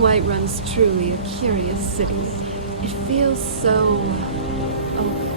Whiterun's truly a curious city. It feels so open.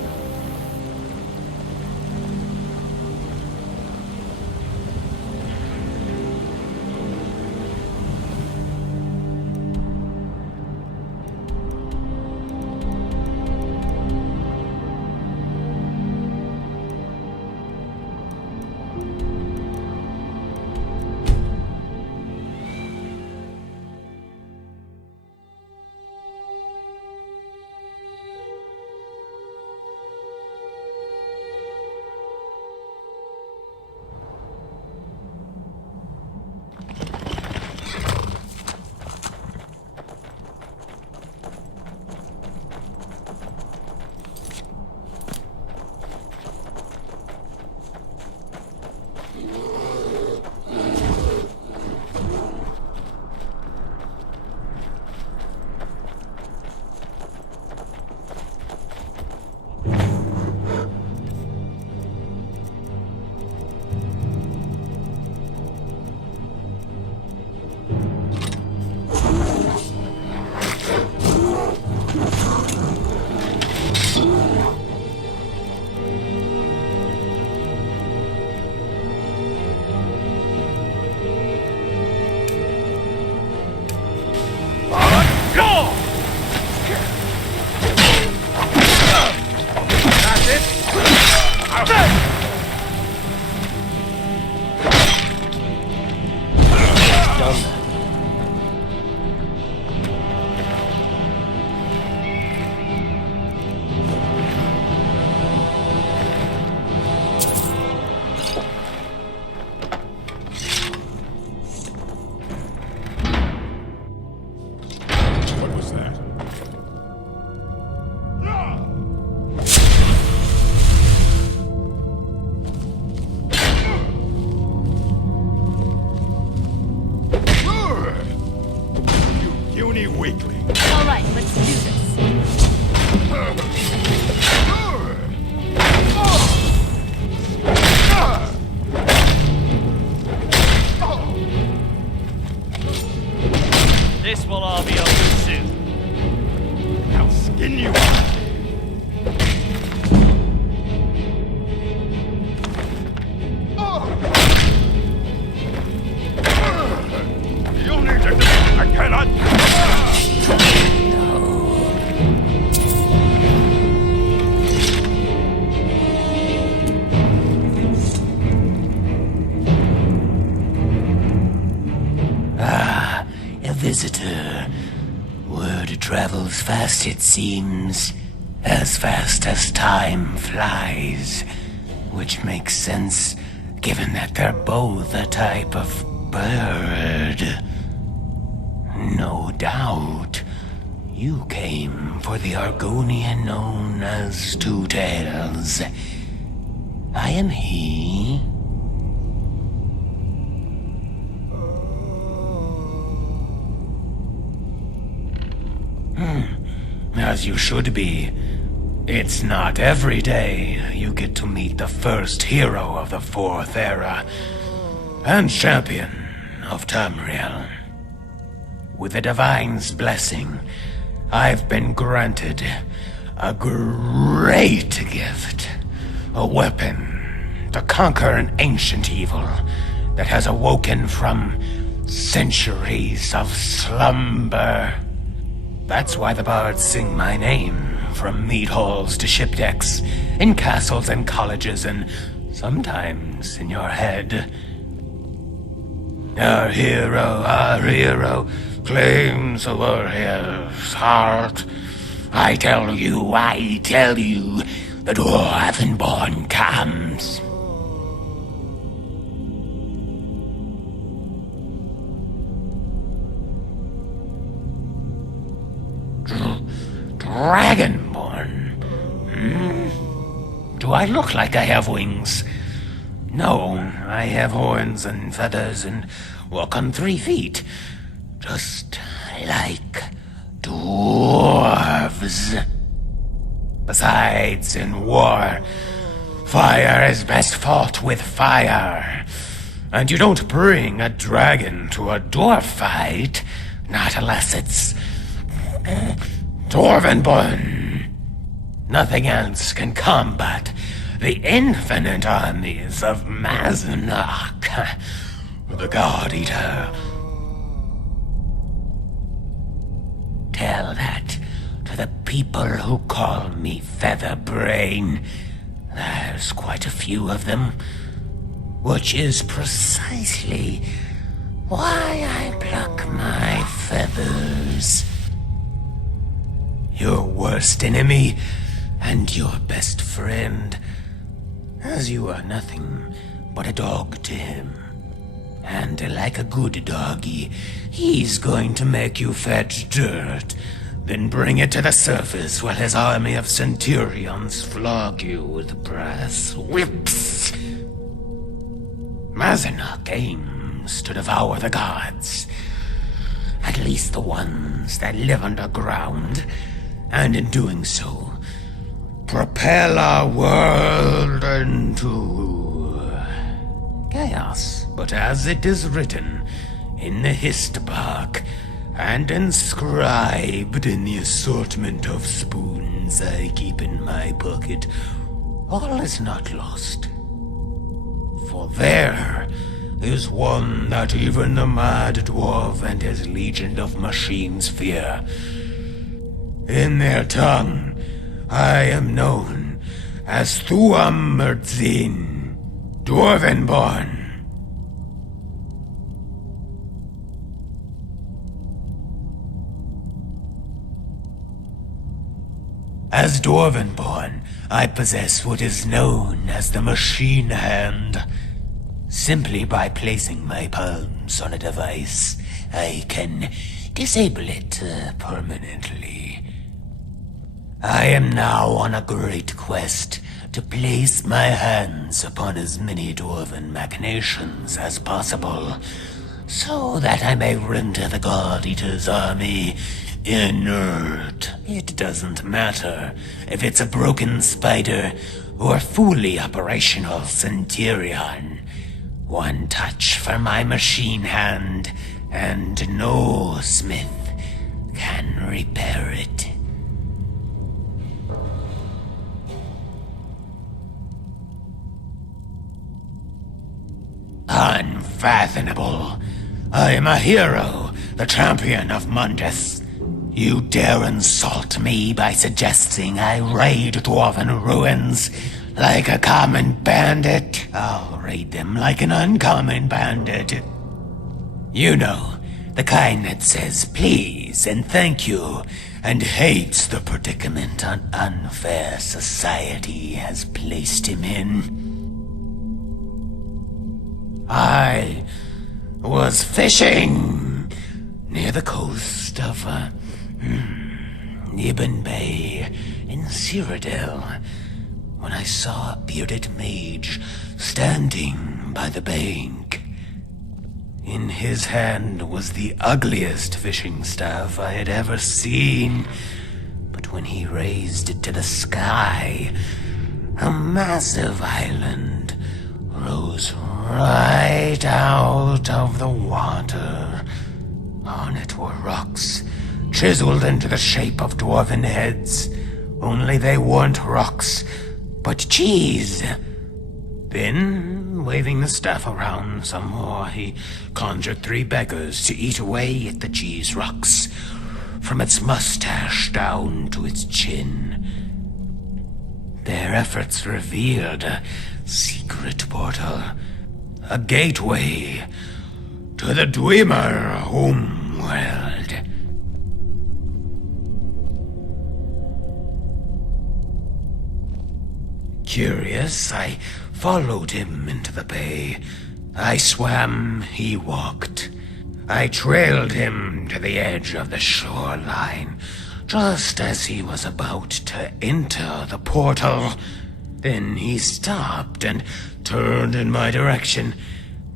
This will all be over soon. I'll skin you alive. You need to do it. I cannot. A visitor. Word travels fast, it seems. As fast as time flies. Which makes sense, given that they're both a type of bird. No doubt. You came for the Argonian known as Two Tails. I am he. As you should be. It's not every day you get to meet the first hero of the Fourth Era and champion of Tamriel. With the Divine's blessing, I've been granted a great gift. A weapon to conquer an ancient evil that has awoken from centuries of slumber. That's why the bards sing my name, from mead halls to ship decks, in castles and colleges, and sometimes in your head. Our hero, claims a warrior's heart. I tell you, the Dwarvenborn comes. Dragonborn? Do I look like I have wings? No, I have horns and feathers and walk on 3 feet. Just like dwarves. Besides, in war, fire is best fought with fire. And you don't bring a dragon to a dwarf fight Not unless it's Dwarvenborn. Nothing else can combat the infinite armies of Maznak, the God Eater. Tell that to the people who call me Featherbrain. There's quite a few of them, which is precisely why I pluck my feathers. Your worst enemy and your best friend, as you are nothing but a dog to him. And like a good doggy, he's going to make you fetch dirt, then bring it to the surface while his army of centurions flog you with brass whips. Mazanok aims to devour the gods, at least the ones that live underground, and in doing so, propel our world into chaos. But as it is written in the Histbark and inscribed in the assortment of spoons I keep in my pocket, all is not lost. For there is one that even the mad dwarf and his legion of machines fear. In their tongue, I am known as Thuammerdzin, Dwarvenborn. As Dwarvenborn, I possess what is known as the Machine Hand. Simply by placing my palms on a device, I can disable it permanently. I am now on a great quest to place my hands upon as many dwarven machinations as possible, so that I may render the God Eater's army inert. It doesn't matter if it's a broken spider or fully operational centurion. One touch from my machine hand, and no smith can repair it. Unfathomable. I am a hero, the champion of Mundus. You dare insult me by suggesting I raid dwarven ruins like a common bandit? I'll raid them like an uncommon bandit. You know, the kind that says please and thank you and hates the predicament an unfair society has placed him in. I was fishing near the coast of Ibn Bay in Cyrodiil when I saw a bearded mage standing by the bank. In his hand was the ugliest fishing staff I had ever seen, but when he raised it to the sky, a massive island rose right out of the water. On it were rocks, chiseled into the shape of dwarven heads, only they weren't rocks, but cheese. Then, waving the staff around some more, he conjured 3 beggars to eat away at the cheese rocks, from its mustache down to its chin. Their efforts revealed a secret portal, a gateway to the Dwemer homeworld. Curious, I followed him into the bay. I swam, he walked. I trailed him to the edge of the shoreline, just as he was about to enter the portal. Then he stopped and turned in my direction.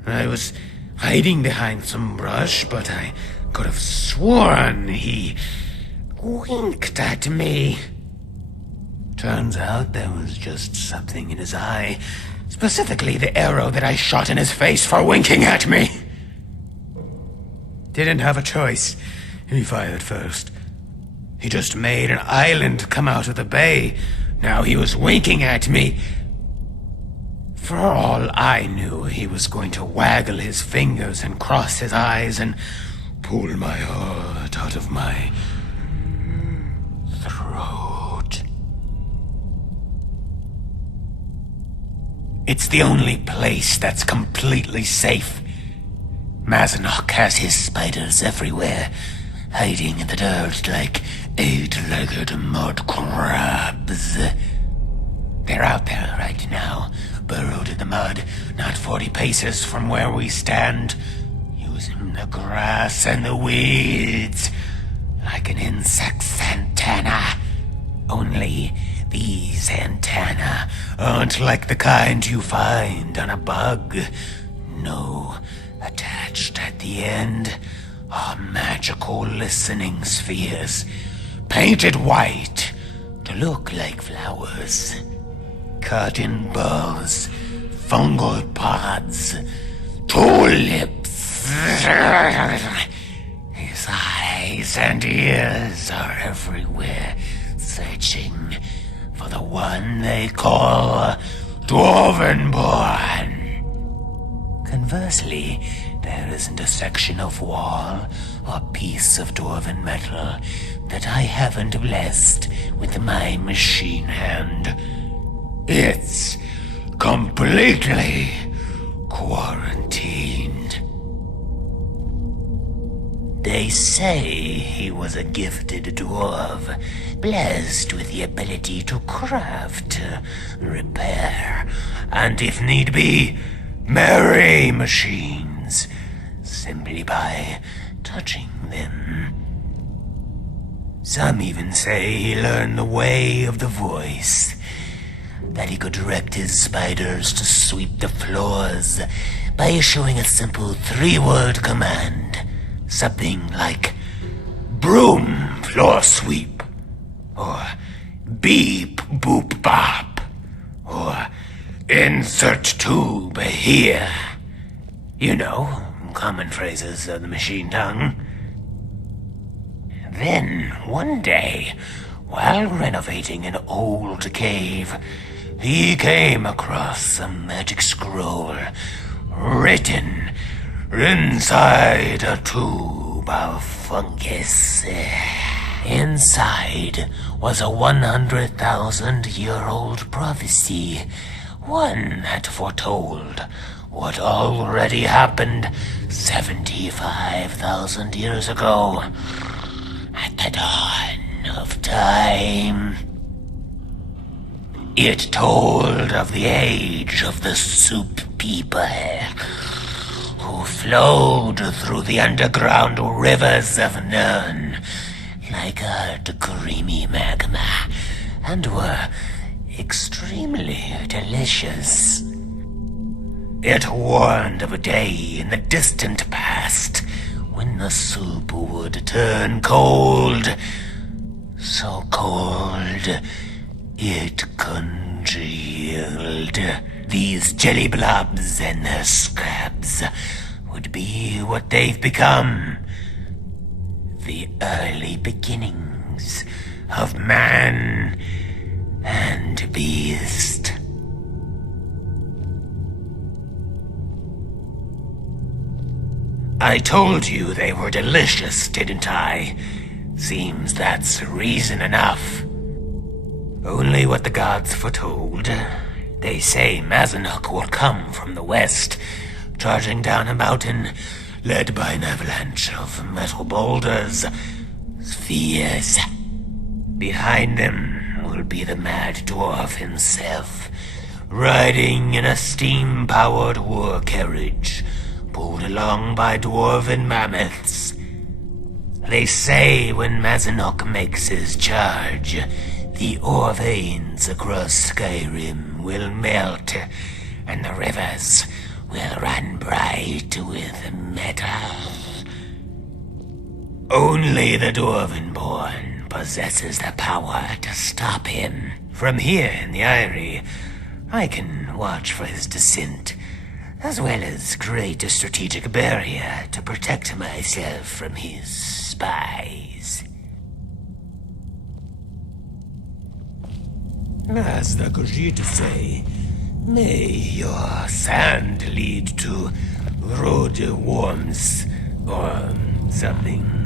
I was hiding behind some brush, but I could have sworn he winked at me. Turns out there was just something in his eye, specifically the arrow that I shot in his face for winking at me. Didn't have a choice. He fired first. He just made an island come out of the bay. Now he was winking at me. For all I knew, he was going to waggle his fingers and cross his eyes and pull my heart out of my throat. It's the only place that's completely safe. Mazanok has his spiders everywhere, hiding in the dirt like eight-legged mud crabs. They're out there right now, burrowed in the mud, not 40 paces from where we stand, using the grass and the weeds like an insect's antenna. Only these antennae aren't like the kind you find on a bug. No, attached at the end are magical listening spheres, painted white to look like flowers. Cotton balls, fungal pods, tulips. His eyes and ears are everywhere, searching for the one they call Dwarvenborn. Conversely, there isn't a section of wall or piece of dwarven metal that I haven't blessed with my machine hand. It's completely quarantined. They say he was a gifted dwarf, blessed with the ability to craft, repair, and if need be, marry machines, simply by touching them. Some even say he learned the way of the voice, that he could direct his spiders to sweep the floors by issuing a simple 3-word command. Something like, broom floor sweep, or beep boop bop, or insert tube here. You know, common phrases of the machine tongue. Then, one day, while renovating an old cave, he came across a magic scroll written inside a tube of fungus. Inside was a 100,000-year-old prophecy, one that foretold what already happened 75,000 years ago, at the dawn of time. It told of the age of the soup people, who flowed through the underground rivers of Nern like a creamy magma, and were extremely delicious. It warned of a day in the distant past when the soup would turn cold, so cold it congealed. These jelly blobs and their scraps would be what they've become. The early beginnings of man and beast. I told you they were delicious, didn't I? Seems that's reason enough. Only what the gods foretold. They say Mazanok will come from the west, charging down a mountain, led by an avalanche of metal boulders, spheres. Behind them will be the mad dwarf himself, riding in a steam-powered war carriage, pulled along by dwarven mammoths. They say when Mazanok makes his charge, the ore veins across Skyrim will melt, and the rivers will run bright with metal. Only the Dwarvenborn possesses the power to stop him. From here in the Eyrie, I can watch for his descent, as well as create a strategic barrier to protect myself from his spies. As the Khajiit say, may your sand lead to road worms or something.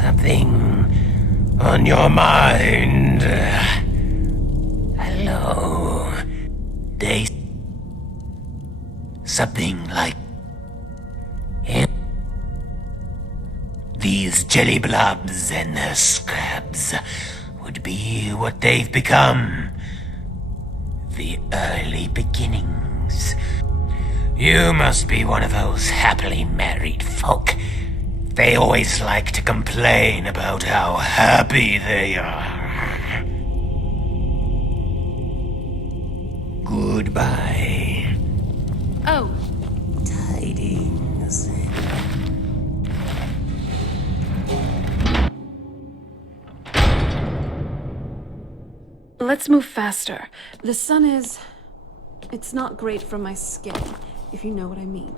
Something on your mind? Hello? They... Something like... him? These jelly blobs and the scrubs would be what they've become. The early beginnings. You must be one of those happily married folk. They always like to complain about how happy they are. Goodbye. Oh, Tidings. let's move faster. The sun is... it's not great for my skin, if you know what I mean.